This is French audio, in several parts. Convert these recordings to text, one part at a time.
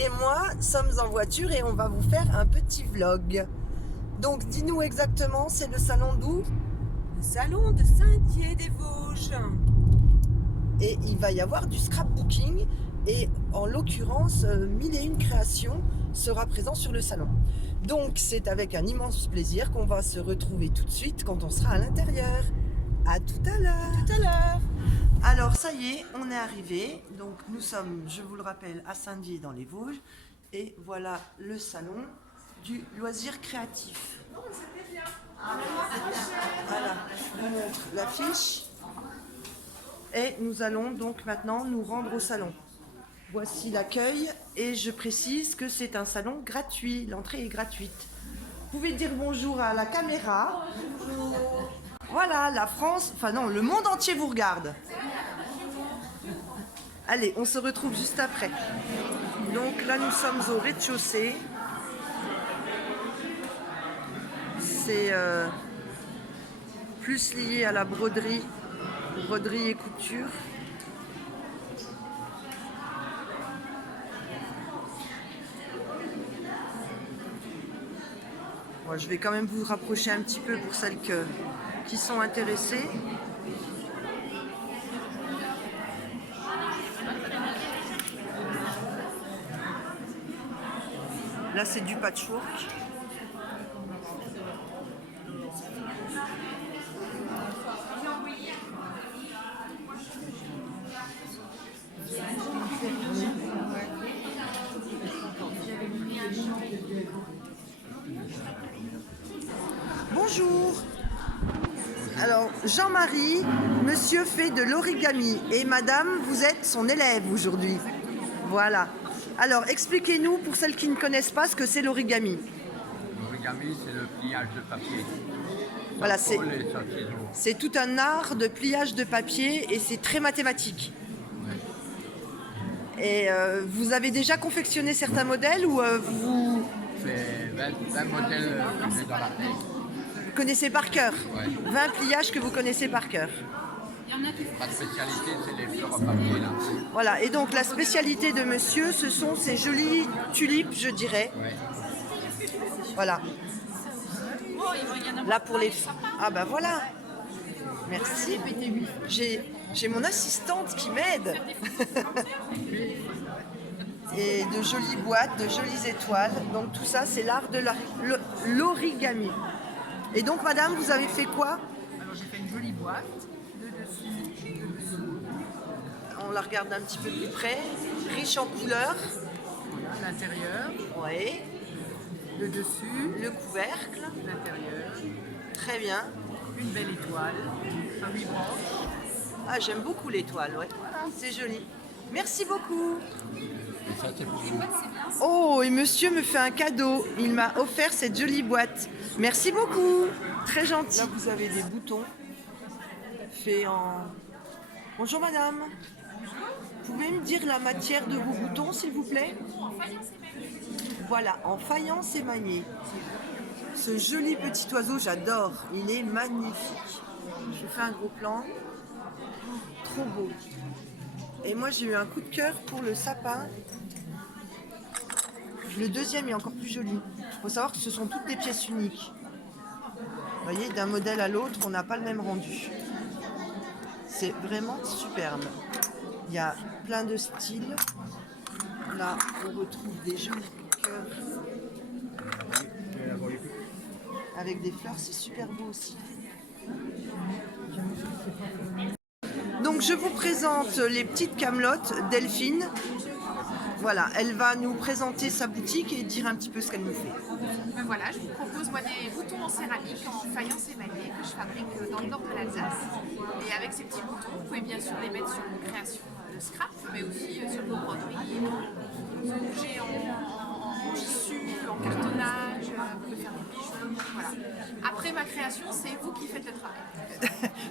et moi sommes en voiture et on va vous faire un petit vlog. Donc dis-nous exactement, c'est le salon d'où? Le salon de Saint-Dié-des-Vosges. Et il va y avoir du scrapbooking et en l'occurrence 1001 créations sera présent sur le salon. Donc c'est avec un immense plaisir qu'on va se retrouver tout de suite quand on sera à l'intérieur. À tout à l'heure. Tout à l'heure. Alors ça y est, on est arrivé. Donc nous sommes, je vous le rappelle, à Saint-Dié dans les Vosges. Et voilà le salon du loisir créatif. Voilà, je vous montre l'affiche. Et nous allons donc maintenant nous rendre au salon. Voici l'accueil et je précise que c'est un salon gratuit. L'entrée est gratuite. Vous pouvez dire bonjour à la caméra. Bonjour. Voilà, la France, enfin non, le monde entier vous regarde. Allez, on se retrouve juste après. Donc là, nous sommes au rez-de-chaussée. C'est plus lié à la broderie et couture. Bon, je vais quand même vous rapprocher un petit peu pour celles qui sont intéressées. Là, c'est du patchwork. Bonjour. Alors, Jean-Marie, monsieur fait de l'origami et madame, vous êtes son élève aujourd'hui. Voilà. Alors, expliquez-nous, pour celles qui ne connaissent pas, ce que c'est l'origami. L'origami, c'est le pliage de papier. Voilà, Sans tôle et sans ciseaux. c'est tout un art de pliage de papier et c'est très mathématique. Ouais. Et vous avez déjà confectionné certains modèles ou vous C'est 20 modèles que j'ai dans la tête. connaissez par cœur? Ouais. 20 pliages que vous connaissez par cœur. Ma spécialité, c'est les fleurs en papier, là. Voilà, et donc la spécialité de monsieur, ce sont ces jolies tulipes, je dirais. Ouais. Voilà. Là pour les... Ah bah voilà. Merci. J'ai mon assistante qui m'aide. Et de jolies boîtes, de jolies étoiles. Donc tout ça, c'est l'art de l'origami. Et donc madame, vous avez fait quoi? Alors j'ai fait une jolie boîte, de dessus et de dessous. On la regarde un petit peu plus près. Riche en couleurs. Voilà, l'intérieur, Oui. le dessus, Le couvercle. l'intérieur, Très bien. une belle étoile, un 8 branches. Ah, j'aime beaucoup l'étoile, ouais. C'est joli. Merci beaucoup. Et ça, c'est pour vous. Oh, et monsieur me fait un cadeau. Il m'a offert cette jolie boîte. Merci beaucoup. Très gentil. Là, vous avez des boutons faits en... Bonjour madame. Vous pouvez me dire la matière de vos boutons, s'il vous plaît? Voilà, en faïence émaillée. Ce joli petit oiseau, j'adore. Il est magnifique. Je vous fais un gros plan. Trop beau. Et moi, j'ai eu un coup de cœur pour le sapin. Le deuxième est encore plus joli. Il faut savoir que ce sont toutes des pièces uniques. Vous voyez, d'un modèle à l'autre, on n'a pas le même rendu. C'est vraiment superbe. Il y a plein de styles. Là, on retrouve des jolis cœurs avec des fleurs, c'est super beau aussi. Donc je vous présente les petites camelotes Delphine. Voilà, elle va nous présenter sa boutique et dire un petit peu ce qu'elle nous fait. Ben voilà, je vous propose moi des boutons en céramique, en faïence émaillée que je fabrique dans le nord de l'Alsace. Et avec ces petits boutons, vous pouvez bien sûr les mettre sur vos créations de scrap, mais aussi sur vos broderies, vos objets en tissu, en cartonnage, vous pouvez faire des bijoux, voilà. Après ma création, c'est vous qui faites le travail.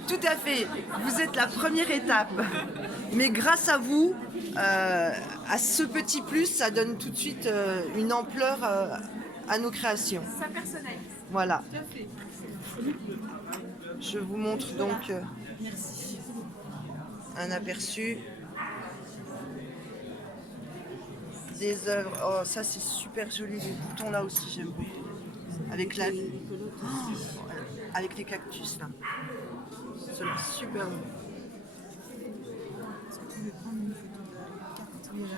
Tout à fait, vous êtes la première étape. Mais grâce à vous, à ce petit plus, ça donne tout de suite une ampleur à nos créations. Ça personnalise. Voilà. Tout à fait. Je vous montre donc un aperçu. des œuvres. Oh, ça c'est super joli, les boutons là aussi j'aime beaucoup. Avec les cactus là. C'est super beau.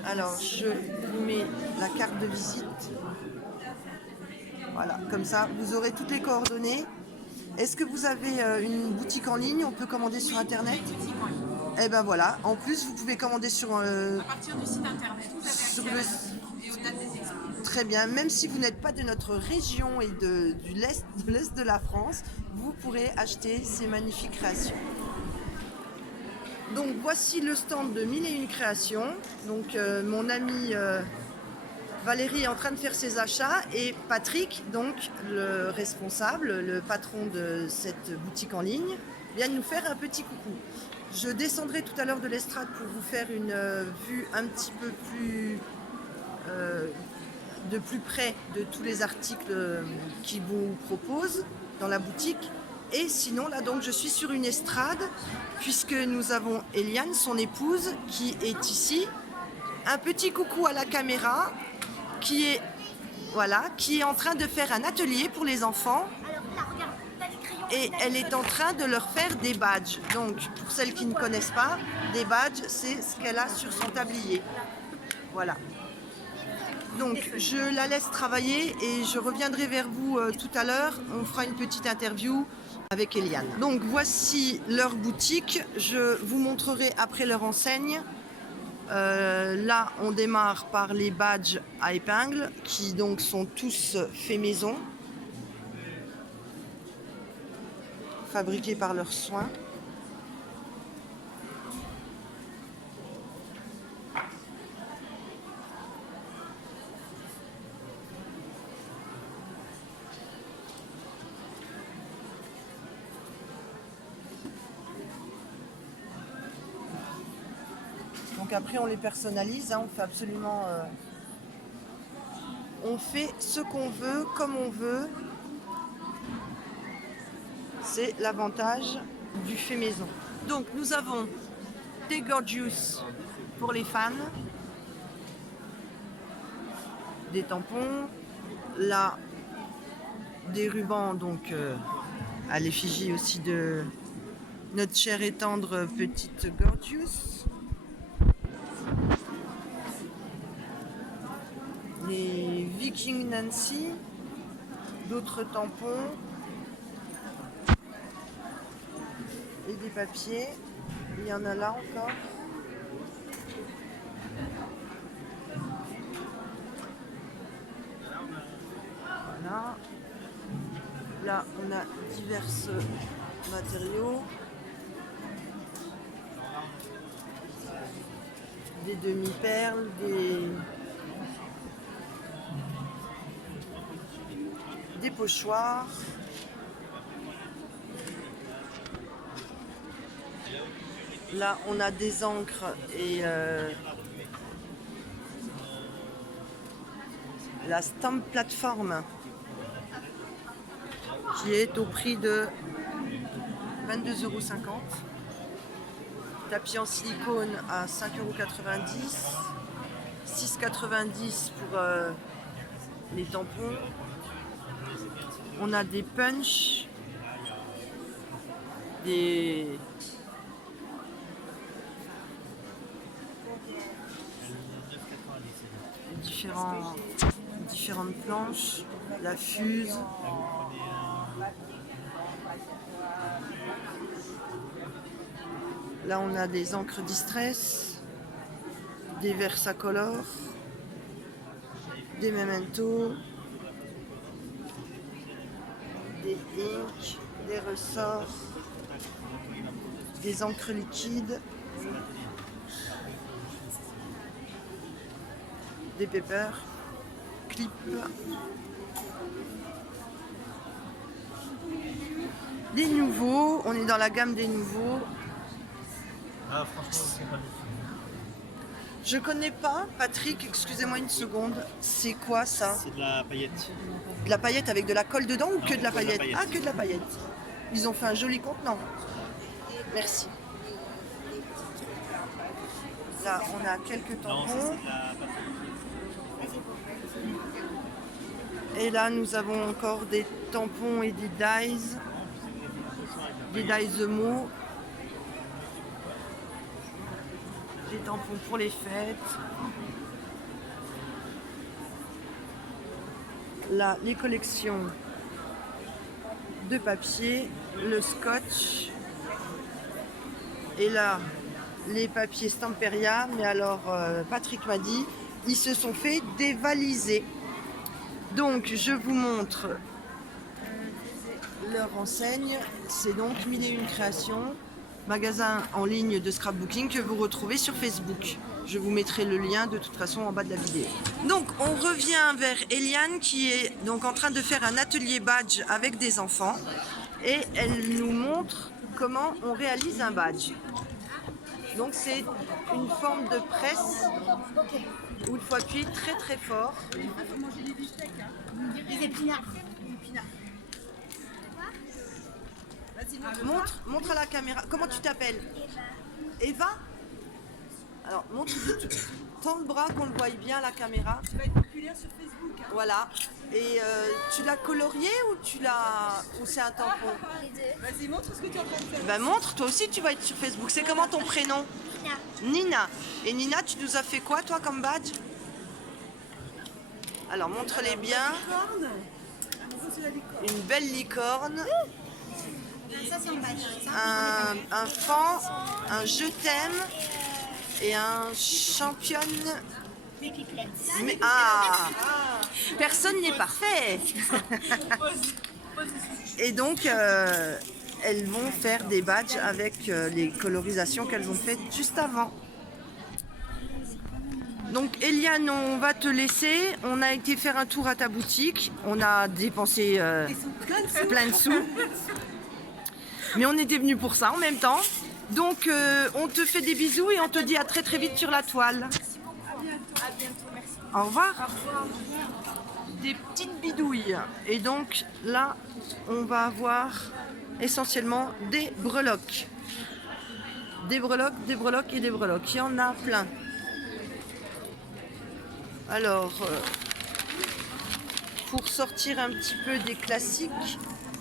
Alors je vous mets la carte de visite. Voilà, comme ça vous aurez toutes les coordonnées. Est-ce que vous avez une boutique en ligne? On peut commander sur internet? Eh ben voilà, en plus vous pouvez commander sur À partir du site internet, vous avez accès et aux dates des expos. Très bien, même si vous n'êtes pas de notre région et de l'est de la France, vous pourrez acheter ces magnifiques créations. Donc voici le stand de 1001 créations. Donc mon amie Valérie est en train de faire ses achats et Patrick, donc le responsable, le patron de cette boutique en ligne, vient de nous faire un petit coucou. Je descendrai tout à l'heure de l'estrade pour vous faire une vue un petit peu plus de plus près de tous les articles qu'ils vous proposent dans la boutique. Et sinon là donc je suis sur une estrade puisque nous avons Eliane, son épouse, qui est ici. Un petit coucou à la caméra qui est en train de faire un atelier pour les enfants. Et elle est en train de leur faire des badges. Donc, pour celles qui ne connaissent pas, des badges, c'est ce qu'elle a sur son tablier. Voilà. Donc, je la laisse travailler et je reviendrai vers vous tout à l'heure. On fera une petite interview avec Eliane. Donc, voici leur boutique. Je vous montrerai après leur enseigne. Là, on démarre par les badges à épingles qui donc sont tous faits maison. Fabriqués par leurs soins. Donc après on les personnalise, hein, on fait absolument... on fait ce qu'on veut, comme on veut. C'est l'avantage du fait maison. Donc nous avons des Gorgeous pour les fans, des tampons, là des rubans donc à l'effigie aussi de notre chère et tendre petite Gorgeous. Les Viking Nancy, d'autres tampons. Et des papiers, il y en a là encore. Voilà. Là, on a divers matériaux. Des demi-perles, des pochoirs. Là, on a des encres et la Stamp Platform qui est au prix de 22,50 €. Tapis en silicone à 5,90 €. 6,90 € pour les tampons. On a des punch, des différentes planches, la fuse. Là on a des encres Distress, des Versacolor, des Memento, des inks, des ressorts, des encres liquides, des papers, clips, des nouveaux, on est dans la gamme des nouveaux. Ah, franchement, c'est pas le... Je connais pas, Patrick, excusez-moi une seconde, c'est quoi ça? C'est de la paillette. De la paillette avec de la colle dedans ou que de la que de la paillette? paillette. Ah, que de la paillette. Ils ont fait un joli contenant. Merci. Là, on a quelques Non, ça tampons. c'est de la papier. Et là, nous avons encore des tampons et des dies. Des dies Emo. Des tampons pour les fêtes. Là, les collections de papier, le scotch. Et là, les papiers Stamperia. Mais alors, Patrick m'a dit, ils se sont fait dévaliser. Donc, je vous montre leur enseigne. C'est donc 1001 créations, magasin en ligne de scrapbooking que vous retrouvez sur Facebook. Je vous mettrai le lien de toute façon en bas de la vidéo. Donc, on revient vers Eliane qui est donc en train de faire un atelier badge avec des enfants. Et elle nous montre comment on réalise un badge. Donc, c'est une forme de presse où il faut appuyer très très fort. Des épinards. Montre à la caméra. Comment tu t'appelles? Eva. Alors, montre tends le bras qu'on le voie bien à la caméra. Tu vas être populaire sur Facebook. Hein. Voilà. Et tu l'as colorié ou c'est un tampon? Vas-y, montre ce que tu es en train de faire. Ben montre, toi aussi tu vas être sur Facebook. C'est comment ton prénom? Nina. Et Nina, tu nous as fait quoi toi comme badge? Alors montre-les bien. Une belle licorne. Ça, c'est un badge. Un fan, un je t'aime et un championne. Des pipelettes. Mais, personne n'est parfait. Et donc elles vont faire des badges avec les colorisations qu'elles ont faites juste avant. Donc Eliane, on va te laisser. On a été faire un tour à ta boutique. On a dépensé plein de sous. Mais on était venu pour ça en même temps. Donc on te fait des bisous et on te dit à très très vite sur la toile. À bientôt, merci. Au revoir. Des petites bidouilles. Et donc là, on va avoir essentiellement des breloques. Des breloques, des breloques et des breloques. Il y en a plein. Alors, pour sortir un petit peu des classiques,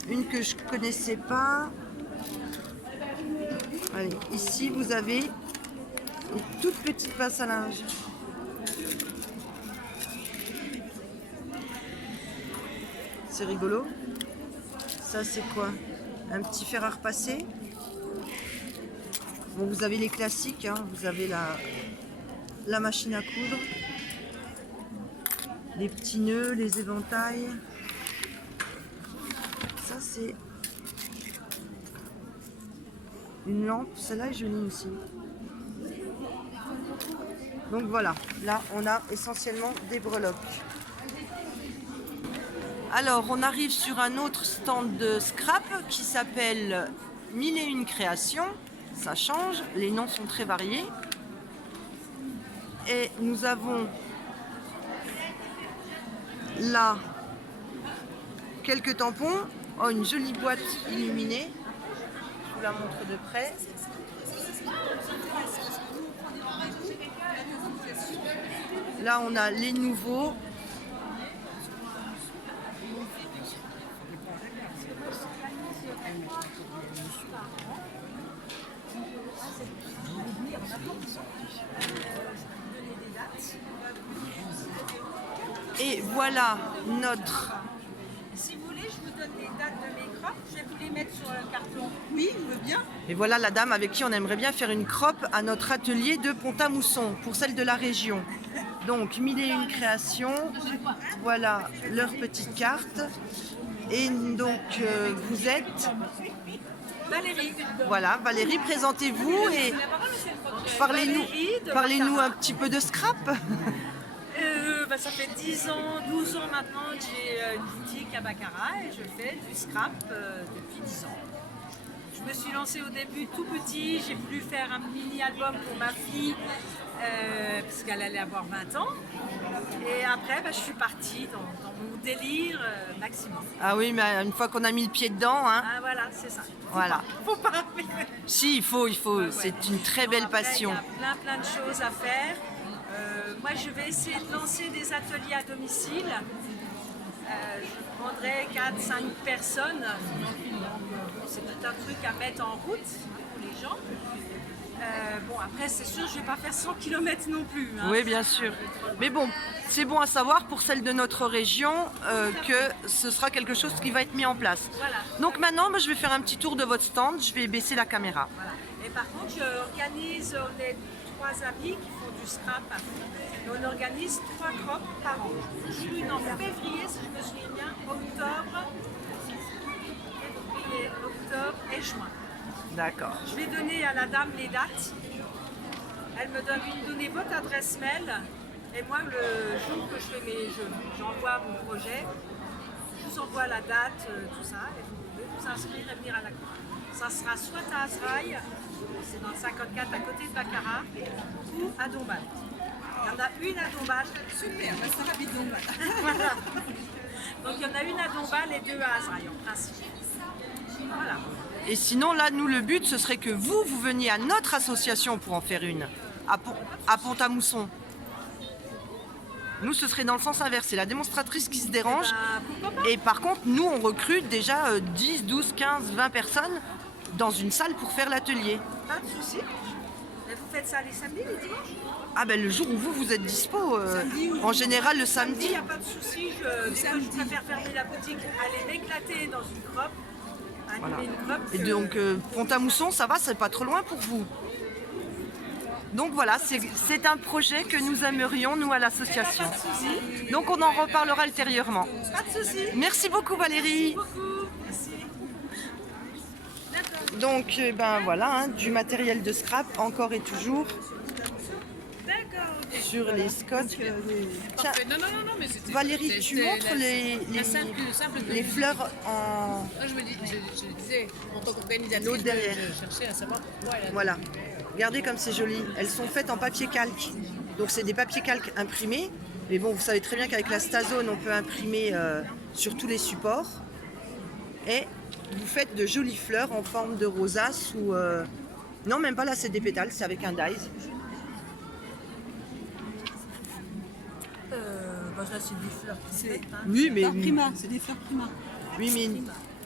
une que je connaissais pas. Allez, ici vous avez une toute petite pince à linge. C'est rigolo. Ça c'est quoi? Un petit fer à repasser. Bon, vous avez les classiques, hein. Vous avez la machine à coudre, les petits nœuds, les éventails. Ça c'est une lampe, celle-là est jolie aussi. Donc voilà, là on a essentiellement des breloques. Alors on arrive sur un autre stand de scrap qui s'appelle 1001 créations. Ça change, les noms sont très variés. Et nous avons là quelques tampons. Oh, une jolie boîte illuminée. Je vous la montre de près. Là, on a les nouveaux. Et voilà notre... Si vous voulez, je vous donne les dates de mes crops. Je vais vous les mettre sur le carton. Oui, je veux bien. Et voilà la dame avec qui on aimerait bien faire une croppe à notre atelier de Pont-à-Mousson pour celle de la région. Donc 1001 créations, voilà leur petite carte. Et donc vous êtes Valérie. Voilà, Valérie, présentez-vous et parlez-nous un petit peu de scrap. Ça fait 10 ans, 12 ans maintenant que j'ai une boutique à Baccarat et je fais du scrap depuis 10 ans. Je me suis lancée au début tout petit, j'ai voulu faire un mini-album pour ma fille puisqu'elle allait avoir 20 ans. Et après, je suis partie dans mon délire maximum. Ah oui, mais une fois qu'on a mis le pied dedans, hein. Ah voilà, c'est ça. Voilà. Faut pas. Si, il faut. Ouais. C'est une très belle Après, passion. Il y a plein de choses à faire. Moi, je vais essayer de lancer des ateliers à domicile. Je prendrai 4-5 personnes. C'est tout un truc à mettre en route pour les gens. Bon, après, c'est sûr, je ne vais pas faire 100 km non plus. Hein. Oui, bien sûr. Mais bon, c'est bon à savoir pour celle de notre région que ce sera quelque chose qui va être mis en place. Voilà. Donc maintenant, moi, je vais faire un petit tour de votre stand. Je vais baisser la caméra. Voilà. Et par contre, on est 3 amis qui font du scrap. Et on organise 3 crops par an. Une en février, si je me souviens bien, octobre et juin. D'accord. Je vais donner à la dame les dates. Elle me donne donner votre adresse mail. Et moi, le jour que j'envoie mon projet, je vous envoie la date, tout ça. Et vous pouvez vous inscrire et venir à la cour. Ça sera soit à Azraï, c'est dans le 54 à côté de Baccarat, ou à Dombasle. Il y en a une à Dombasle. Super, ça sera vite donc. Voilà. Donc il y en a une à Dombasle et 2 à Azraï en principe. Voilà. Et sinon, là, nous, le but, ce serait que vous veniez à notre association pour en faire une, à Pont-à-Mousson. Nous, ce serait dans le sens inverse. C'est la démonstratrice qui se dérange. Pourquoi pas? Et par contre, nous, on recrute déjà 10, 12, 15, 20 personnes dans une salle pour faire l'atelier. Pas de souci. Mais vous faites ça les samedis, les dimanches? Ah ben, le jour où vous êtes dispo, en général, le samedi. Il n'y a pas de souci. Je préfère fermer la boutique, aller m'éclater dans une croppe. Voilà. Animer une croppe. Et donc, Pont-à-Mousson, ça va, c'est pas trop loin pour vous. Donc voilà, c'est un projet que nous aimerions, nous, à l'association. Donc on en reparlera ultérieurement. Pas de souci. Merci beaucoup Valérie. Merci. Donc ben voilà, hein, du matériel de scrap, encore et toujours. D'accord. Sur les scotch. Tiens, Non, mais c'était. Valérie, tu montres les fleurs en... Moi, je disais, en tant qu'organisatrice, L'autre derrière. je cherchais à savoir pourquoi elle a. Voilà. Regardez comme c'est joli. Elles sont faites en papier calque. Donc c'est des papiers calques imprimés. Mais bon, vous savez très bien qu'avec la Stazone, on peut imprimer sur tous les supports. Et vous faites de jolies fleurs en forme de rosace ou... Non, même pas là, c'est des pétales, c'est avec un dies. Ça, c'est des fleurs qui faites, hein. Oui, mais... Prima, c'est des fleurs prima. Oui, mais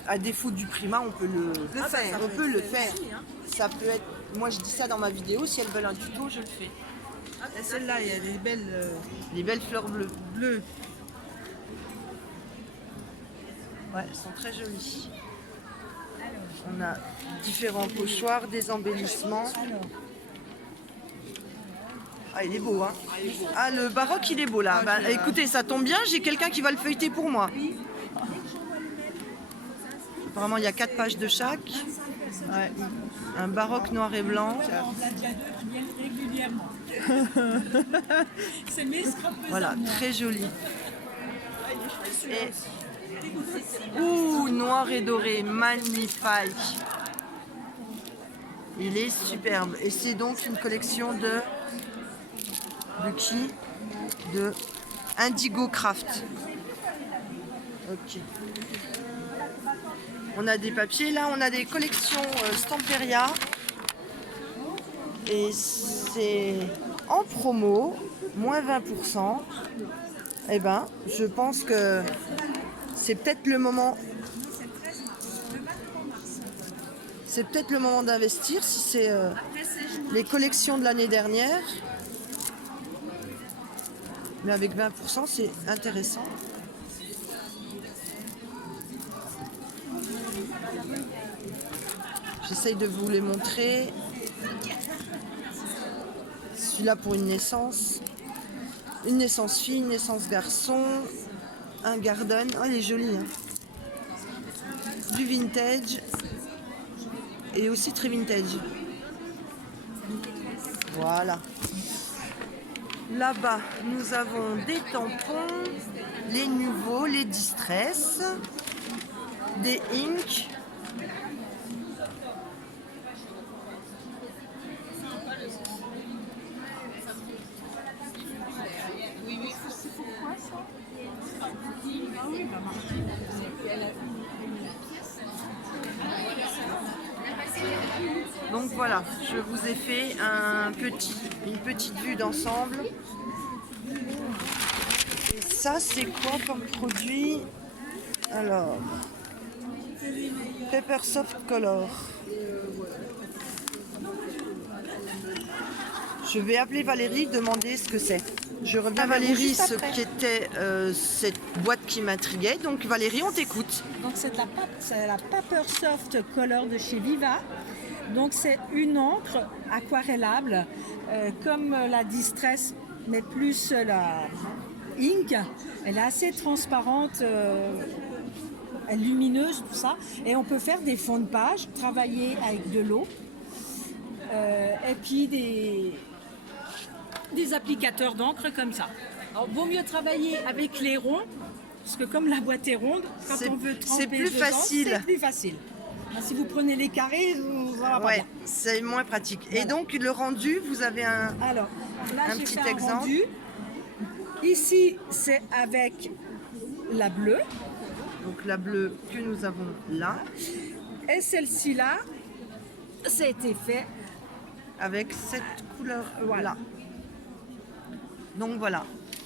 à défaut du prima, on peut le faire. On peut le faire. Aussi, hein. Ça peut être... Moi, je dis ça dans ma vidéo. Si elles veulent un tuto, je le fais. Et celle-là, il y a des belles... Les belles fleurs bleues. Ouais, elles sont très jolies. On a différents pochoirs, des embellissements. Ah, il est beau, hein. Ah, le baroque, il est beau, là. Bah, écoutez, ça tombe bien, j'ai quelqu'un qui va le feuilleter pour moi. Apparemment, il y a 4 pages de chaque. Ouais. Un baroque noir et blanc. Voilà, très joli. Et... Ouh, noir et doré, magnifique. Il est superbe. Et c'est donc une collection de qui? De Indigo Craft. Ok. On a des papiers. Là, on a des collections Stamperia. Et c'est en promo, moins 20%. Eh ben, je pense que c'est peut-être le moment. C'est peut-être le moment d'investir si c'est les collections de l'année dernière. Mais avec 20%, c'est intéressant. J'essaye de vous les montrer. Celui-là pour une naissance fille, une naissance garçon, un garden. Oh, il est joli, hein. Du vintage et aussi très vintage. Voilà. Là-bas, nous avons des tampons, les nouveaux, les distress, des inks. Donc voilà, je vous ai fait une petite vue d'ensemble. ça, c'est quoi comme produit? Alors, Pepper Soft Color. Je vais appeler Valérie, demander ce que c'est. Je reviens Valérie, juste ce après. qui était cette boîte qui m'intriguait. Donc Valérie, on t'écoute. Donc c'est la Paper Soft Color de chez Viva. Donc c'est une encre aquarellable comme la Distress mais plus la Ink. Elle est assez transparente, elle est lumineuse, tout ça. Et on peut faire des fonds de page, travailler avec de l'eau et puis des applicateurs d'encre comme ça. Alors vaut mieux travailler avec les ronds parce que comme la boîte est ronde, quand C'est- on veut c'est tremper plus dedans, facile. c'est plus facile. Si vous prenez les carrés, ça va pas Ouais, bien. c'est moins pratique. Et Voilà. donc le rendu, vous avez un... Alors, là, Un j'ai petit fait un exemple. rendu. Ici, c'est avec la bleue. Donc la bleue que nous avons là, Et celle-ci-là, ça a été fait. avec cette couleur Voilà. là. Donc voilà.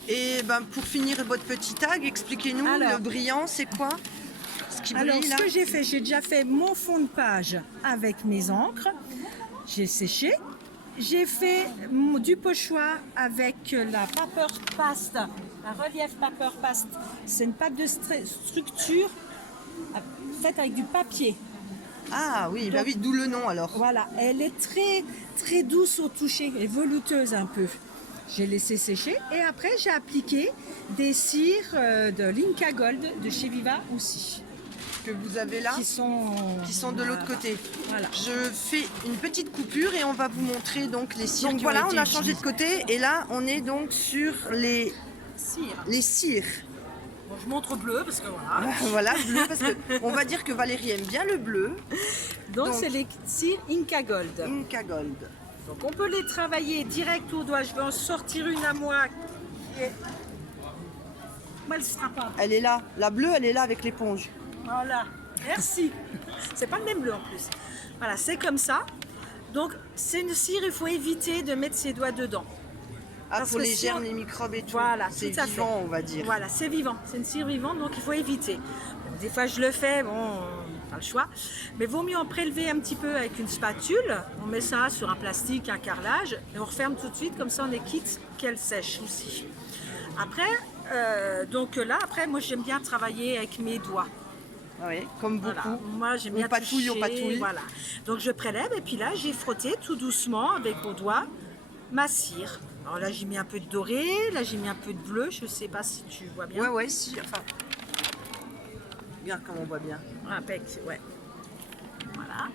Et ben pour finir votre petit tag, expliquez-nous Alors. le brillant, c'est quoi? Ce qui brille Alors, ce là. que j'ai fait, j'ai déjà fait mon fond de page avec mes encres. J'ai séché. J'ai fait du pochoir avec la Paper Paste, la Relief Paper Paste. C'est une pâte de structure faite avec du papier. Ah oui, bah Donc- oui, d'où le nom alors. Voilà, elle est très très douce au toucher et velouteuse un peu. J'ai laissé sécher et après j'ai appliqué des cires de Linka Gold de chez Viva aussi, Que vous avez là, qui sont de l'autre côté. Voilà. Je fais une petite coupure et on va vous montrer donc les cires. Donc qui voilà, ont on été a changé de côté et là on est donc sur les cires. Bon, je montre bleu parce que voilà. Voilà, bleu, parce que on va dire que Valérie aime bien le bleu. Donc Donc- c'est les cires Inca Gold. Inca Gold. Donc on peut les travailler direct au doigt. Je vais en sortir une à moi qui est... Moi, elle sera pas. Elle est là, la bleue, elle est là avec l'éponge. Voilà, merci. C'est pas le même bleu en plus. Voilà, c'est comme ça. Donc, c'est une cire, il faut éviter de mettre ses doigts dedans. Ah, Parce pour que les si germes, on- les microbes et tout. Voilà, c'est tout à fait. vivant, on va dire. Voilà, c'est vivant. C'est une cire vivante, donc il faut éviter. Bon, des fois, je le fais, bon, pas le choix. Mais vaut mieux en prélever un petit peu avec une spatule. On met ça sur un plastique, un carrelage, et on referme tout de suite, comme ça on est quitte qu'elle sèche aussi. Après, donc là, après, moi j'aime bien travailler avec mes doigts. Ah oui, comme beaucoup. Voilà. Moi, j'aime On bien patouille, on toucher, patouille. Voilà. Donc, je prélève et puis là, j'ai frotté tout doucement avec mon doigt ma cire. Alors là, j'ai mis un peu de doré, là, j'ai mis un peu de bleu. Je ne sais pas si tu vois bien. Ouais, ouais, si. Enfin, regarde comme on voit bien. Impec, ouais. Voilà.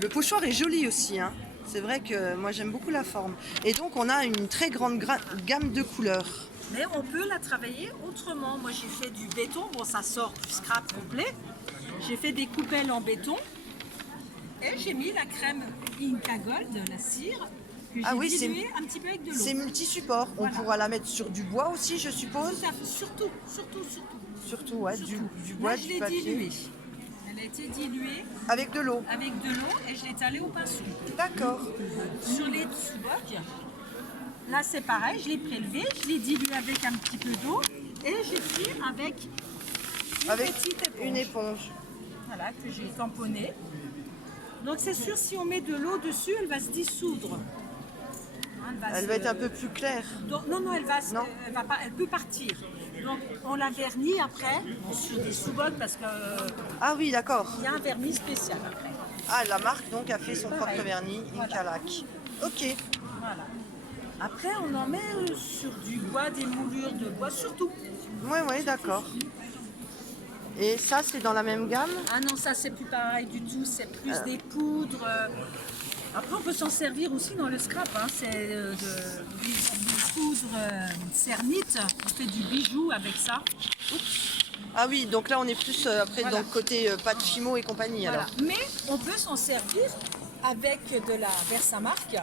Le pochoir est joli aussi, hein. C'est vrai que moi j'aime beaucoup la forme. Et donc on a une très grande gamme de couleurs. Mais on peut la travailler autrement. Moi, j'ai fait du béton. Bon, ça sort du scrap complet. J'ai fait des coupelles en béton. Et j'ai mis la crème Inca Gold, la cire, que j'ai Ah oui, c'est- diluée un petit peu avec de l'eau. C'est multi-support. On Voilà. pourra la mettre sur du bois aussi, je suppose. Tout à fait. Surtout. Surtout, ouais, du Là, bois, je du l'ai papier. diluée. Elle a été diluée Avec de l'eau. avec de l'eau et je l'ai étalée au pinceau. D'accord. Sur les sous-bocs, là c'est pareil, je l'ai prélevé, je l'ai dilué avec un petit peu d'eau et j'ai pris avec Avec petite éponge. une éponge. Voilà, que j'ai tamponnée. Donc c'est sûr, si on met de l'eau dessus, elle va se dissoudre. Hein, Elle va être un peu plus claire. Donc, non, elle va, Non. elle va pas, elle peut partir. Donc on la vernit après sur des sous-bocs parce qu'il Ah oui, d'accord. y a un vernis spécial après. Ah, la marque donc a fait son Pareil. propre vernis, Voilà. Incalac. Ok. Voilà. Après, on en met sur du bois, des moulures de bois, surtout. Ouais, ouais, d'accord. Et ça, c'est dans la même gamme? Ah non, ça, c'est plus pareil du tout. C'est plus des poudres. Après, on peut s'en servir aussi dans le scrap. Hein. C'est des poudres cernite. On fait du bijou avec ça. Ah oui, donc là, on est plus après Voilà. dans le côté pâte fimo et compagnie. Voilà. Alors. Mais on peut s'en servir avec de la Versamark.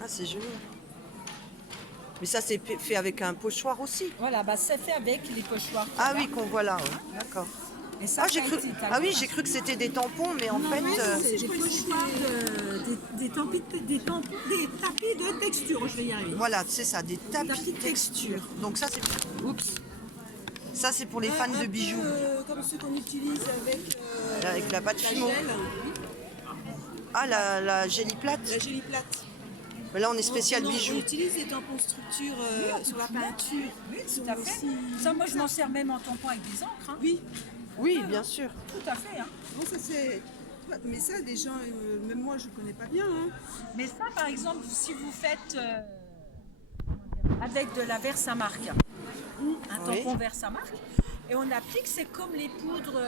Ah, c'est joli. Mais ça, c'est fait avec un pochoir aussi. Voilà, bah, c'est fait avec les pochoirs. Ah oui, qu'on voit là, ouais. D'accord. Et ça, Ah, j'ai ça a cru... été ah oui, italien. j'ai cru que c'était des tampons, mais en fait... C'est des pochoirs, des tapis de texture, je vais y arriver. Voilà, c'est ça, des tapis de texture. Donc ça, c'est... Oups. Ça, c'est pour les fans de bijoux. Comme ceux qu'on utilise Avec la pâte Fimo. gel, Ah, la jelly plate. la gélie plate. Mais là, on est spécial On bijoux. utilise des tampons structure sur la peinture. Oui, tout à fait. Ça, moi, je m'en sers même en tampon avec des encres. Hein. Oui, Oui, bien sûr. Tout à fait. Hein. bon, ça c'est. Mais ça, les gens, même moi, je connais pas bien. Hein. Mais ça, par exemple, si vous faites avec de la Versamark, un Oui. tampon Versamark, et on applique, c'est comme les poudres,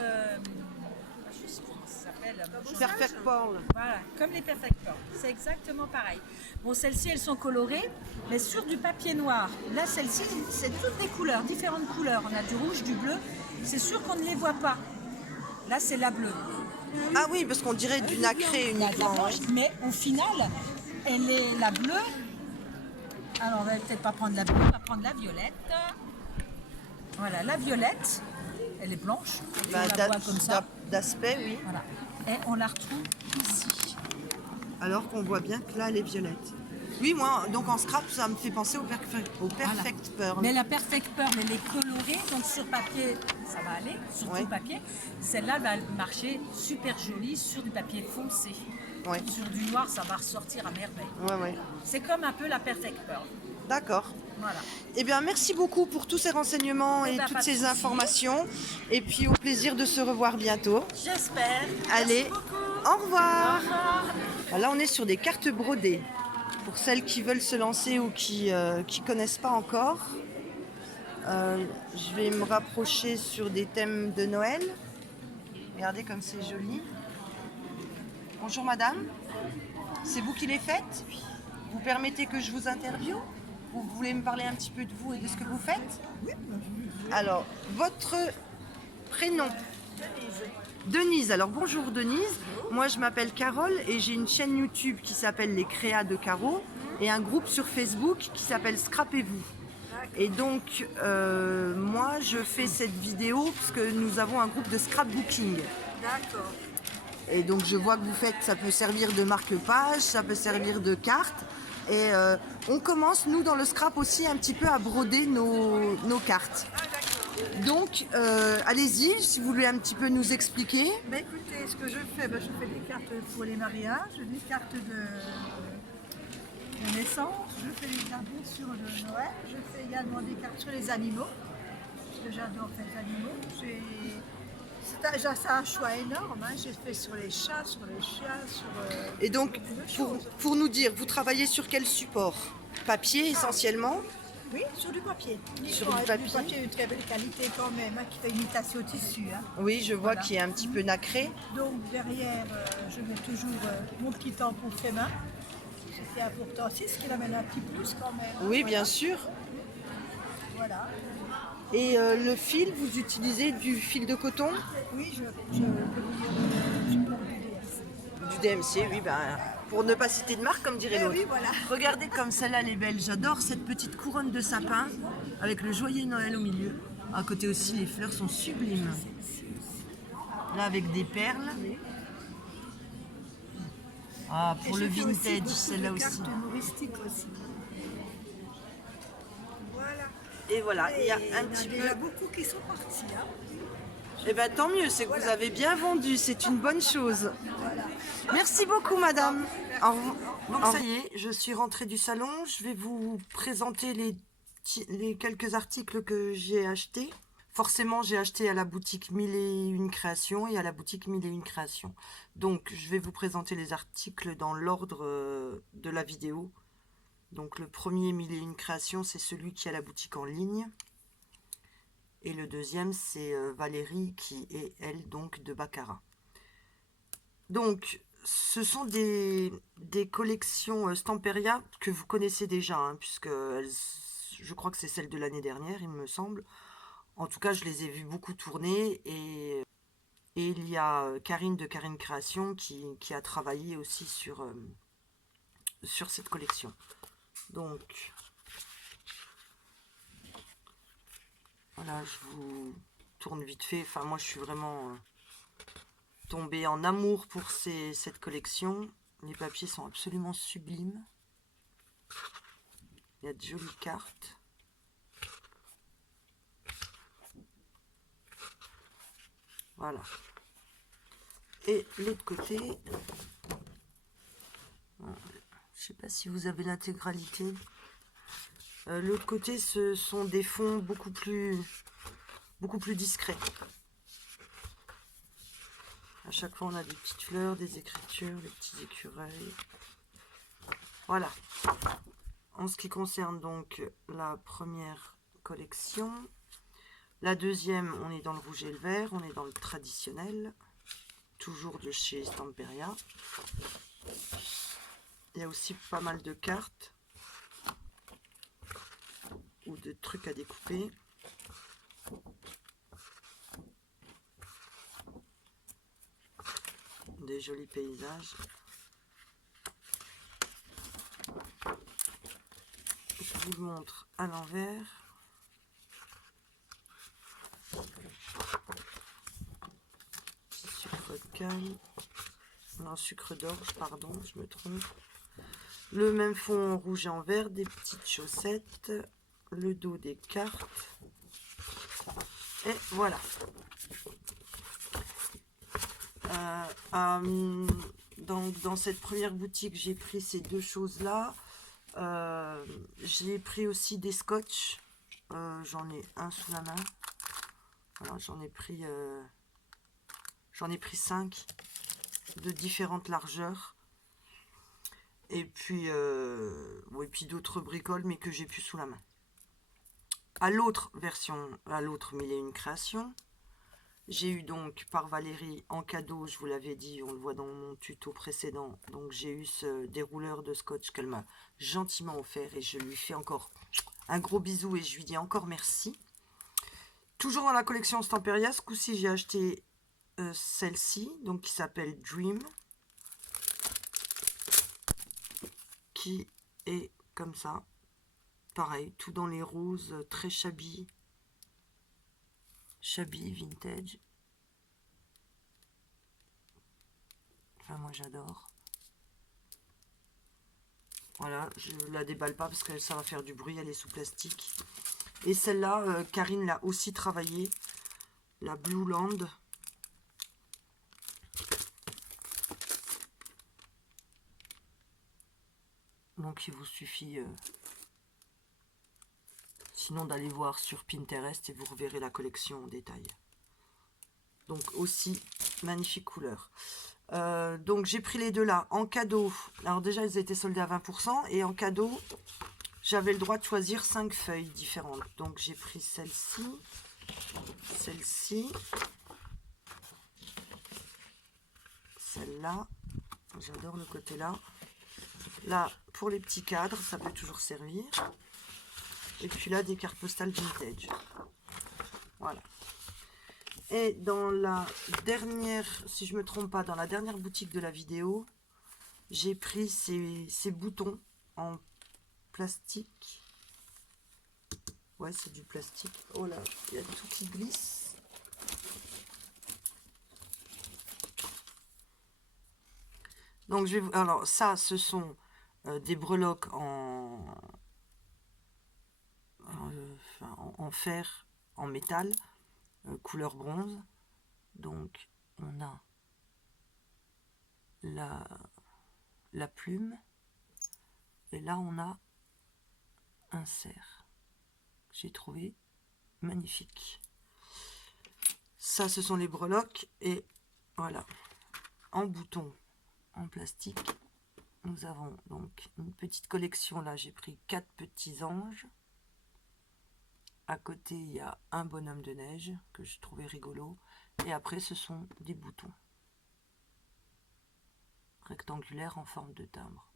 je sais plus comment ça s'appelle. Perfect Pearl. Voilà, comme les Perfect Pearl. C'est exactement pareil. Bon, celles-ci, elles sont colorées, mais sur du papier noir. Là, celles-ci, c'est toutes des couleurs, différentes couleurs. On a du rouge, du bleu. C'est sûr qu'on ne les voit pas. Là, c'est la bleue. Ah oui, parce qu'on dirait du nacré Il y a de la uniquement. blanche, mais au final, elle est la bleue. Alors, on va peut-être pas prendre la bleue, on va prendre la violette. Voilà, la violette, elle est blanche. Et Bah, on la voit comme ça. d'aspect, oui. Voilà. Et on la retrouve ici. Alors qu'on voit bien que là, elle est violette. Oui, moi, donc en scrap, ça me fait penser au Perfect Pearl. Mais la Perfect Pearl, elle est colorée, donc sur papier, ça va aller, sur Ouais. tout papier. Celle-là va marcher super jolie sur du papier foncé. Ouais. Sur du noir, ça va ressortir à merveille. Ouais, ouais. C'est comme un peu la Perfect Pearl. D'accord. Voilà. Eh bien, merci beaucoup pour tous ces renseignements Eh et ben, toutes pas de ces souci. informations. Et puis, au plaisir de se revoir bientôt. J'espère. Allez, Merci beaucoup. au revoir. Au revoir. Là, on est sur des cartes brodées. Pour celles qui veulent se lancer ou qui connaissent pas encore. Je vais me rapprocher sur des thèmes de Noël. Regardez comme c'est joli. Bonjour madame. C'est vous qui les faites? Vous permettez que je vous interviewe? Vous voulez me parler un petit peu de vous et de ce que vous faites? Oui. Alors, votre prénom? Denise. Alors bonjour Denise, moi je m'appelle Carole et j'ai une chaîne YouTube qui s'appelle Les Créas de Caro et un groupe sur Facebook qui s'appelle Scrapez-vous. Et donc moi je fais cette vidéo parce que nous avons un groupe de scrapbooking. D'accord. Et donc je vois que vous faites, ça peut servir de marque-page, ça peut servir de carte. Et on commence nous dans le scrap aussi un petit peu à broder nos cartes. Donc, allez-y, si vous voulez un petit peu nous expliquer. Bah écoutez, ce que je fais, je fais des cartes pour les mariages, des cartes de naissance, je fais des cartes sur le Noël, je fais également des cartes sur les animaux, parce que j'adore faire les animaux. C'est un choix énorme, hein. J'ai fait sur les chats, sur les chiens, sur... Et donc, beaucoup de choses. pour nous dire, vous travaillez sur quel support? Papier essentiellement? Oui, sur du papier. Sur Bon, du avec papier. de très belle qualité quand même, hein, qui fait imitation au tissu. Hein. Oui, je vois Voilà. qu'il est un petit peu nacré. Donc derrière, je mets toujours mon petit tampon fait main. C'est important aussi, ce qui amène un petit plus quand même. Oui, Voilà. bien sûr. Voilà. Et le fil, vous utilisez du fil de coton? Oui, je peux vous dire, je porte du DMC. Du DMC, oui, ben, pour ne pas citer de marque, comme dirait Eh l'autre. oui, voilà. Regardez comme celle-là, elle est belle. J'adore cette petite couronne de sapin avec le joyeux Noël au milieu. À côté aussi, les fleurs sont sublimes. Là, avec des perles. Ah, pour Et le je fais aussi vintage, beaucoup celle-là de aussi. cartes humoristiques aussi. Voilà. Et voilà, il y a Et un il y petit en a peu... déjà beaucoup qui sont partis. Hein. Eh bien, tant mieux, c'est que vous avez bien vendu, c'est une bonne chose. Merci beaucoup, madame. Au revoir. Donc, ça y est, je suis rentrée du salon. Je vais vous présenter les quelques articles que j'ai achetés. Forcément, j'ai acheté à la boutique 1001 Créations et à la boutique 1001 Créations. Donc, je vais vous présenter les articles dans l'ordre de la vidéo. Donc, le premier 1001 Créations, c'est celui qui est à la boutique en ligne. Et le deuxième, c'est Valérie, qui est, elle, donc, de Baccarat. Donc, ce sont des collections Stamperia que vous connaissez déjà, hein, puisque je crois que c'est celle de l'année dernière, il me semble. En tout cas, je les ai vues beaucoup tourner. Et il y a Karine de Karine Création qui a travaillé aussi sur cette collection. Donc... Voilà, je vous tourne vite fait. Enfin, moi, je suis vraiment tombée en amour pour cette collection. Les papiers sont absolument sublimes. Il y a de jolies cartes. Voilà. Et l'autre côté, je ne sais pas si vous avez l'intégralité. L'autre côté, ce sont des fonds beaucoup plus discrets. À chaque fois, on a des petites fleurs, des écritures, des petits écureuils. Voilà. En ce qui concerne donc la première collection. La deuxième, on est dans le rouge et le vert, on est dans le traditionnel. Toujours de chez Stamperia. Il y a aussi pas mal de cartes. Ou de trucs à découper. Des jolis paysages. Je vous le montre à l'envers. Petit sucre de canne. Non, sucre d'orge, pardon, je me trompe. Le même fond en rouge et en vert, des petites chaussettes. Le dos des cartes. Et voilà. Donc dans cette première boutique, j'ai pris ces deux choses-là. J'ai pris aussi des scotch. J'en ai un sous la main. Voilà, j'en ai pris 5 de différentes largeurs. Et puis, d'autres bricoles, mais que j'ai plus sous la main. À l'autre version, à l'autre 1001 créations, j'ai eu donc par Valérie en cadeau, je vous l'avais dit, on le voit dans mon tuto précédent, donc j'ai eu ce dérouleur de scotch qu'elle m'a gentiment offert et je lui fais encore un gros bisou et je lui dis encore merci. Toujours dans la collection Stamperia, ce coup-ci j'ai acheté celle-ci, donc qui s'appelle Dream, qui est comme ça. Pareil, tout dans les roses, très shabby vintage. Enfin, moi j'adore. Voilà, je la déballe pas parce que ça va faire du bruit, elle est sous plastique. Et celle-là, Karine l'a aussi travaillée, la Blue Land. Donc il vous suffit sinon d'aller voir sur Pinterest et vous reverrez la collection en détail. Donc aussi magnifique couleur. Donc j'ai pris les deux là en cadeau. Alors déjà elles étaient soldées à 20% et en cadeau j'avais le droit de choisir 5 feuilles différentes. Donc j'ai pris celle-ci, celle-ci, celle-là. J'adore le côté là. Là pour les petits cadres, ça peut toujours servir. Et puis là, des cartes postales vintage. Voilà. Et dans la dernière, si je ne me trompe pas, dans la dernière boutique de la vidéo, j'ai pris ces boutons en plastique. Ouais, c'est du plastique. Oh là, il y a tout qui glisse. Donc, je vais vous... Alors, ça, ce sont des breloques en fer, en métal, couleur bronze. Donc on a la plume et là on a un cerf. J'ai trouvé magnifique. Ça ce sont les breloques et voilà, en bouton en plastique. Nous avons donc une petite collection. Là j'ai pris 4 petits anges. À côté, il y a un bonhomme de neige que je trouvais rigolo. Et après, ce sont des boutons rectangulaires en forme de timbre.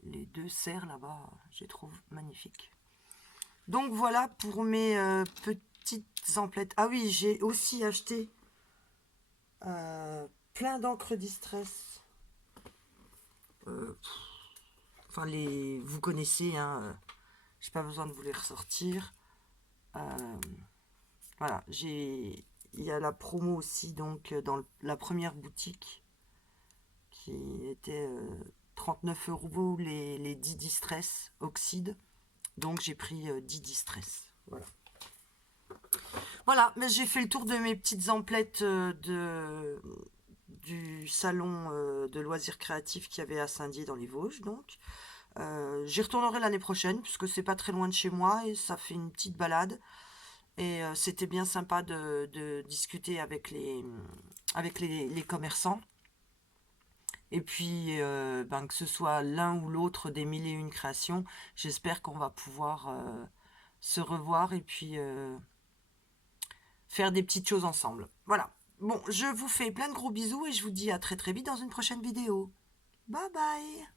Les deux cerfs là-bas, je les trouve magnifiques. Donc voilà pour mes petites emplettes. Ah oui, j'ai aussi acheté plein d'encre distress. Enfin, vous connaissez, hein, j'ai pas besoin de vous les ressortir. Voilà, il y a la promo aussi, donc dans la première boutique, qui était 39 € les 10 distress oxyde. Donc j'ai pris 10 distress. Voilà. Voilà, mais j'ai fait le tour de mes petites emplettes du salon de loisirs créatifs qu'il y avait à Saint-Dié dans les Vosges. Donc j'y retournerai l'année prochaine, puisque c'est pas très loin de chez moi et ça fait une petite balade. Et c'était bien sympa de discuter avec les commerçants. Et puis, que ce soit l'un ou l'autre des 1001 créations, j'espère qu'on va pouvoir se revoir et puis faire des petites choses ensemble. Voilà. Bon, je vous fais plein de gros bisous et je vous dis à très très vite dans une prochaine vidéo. Bye bye!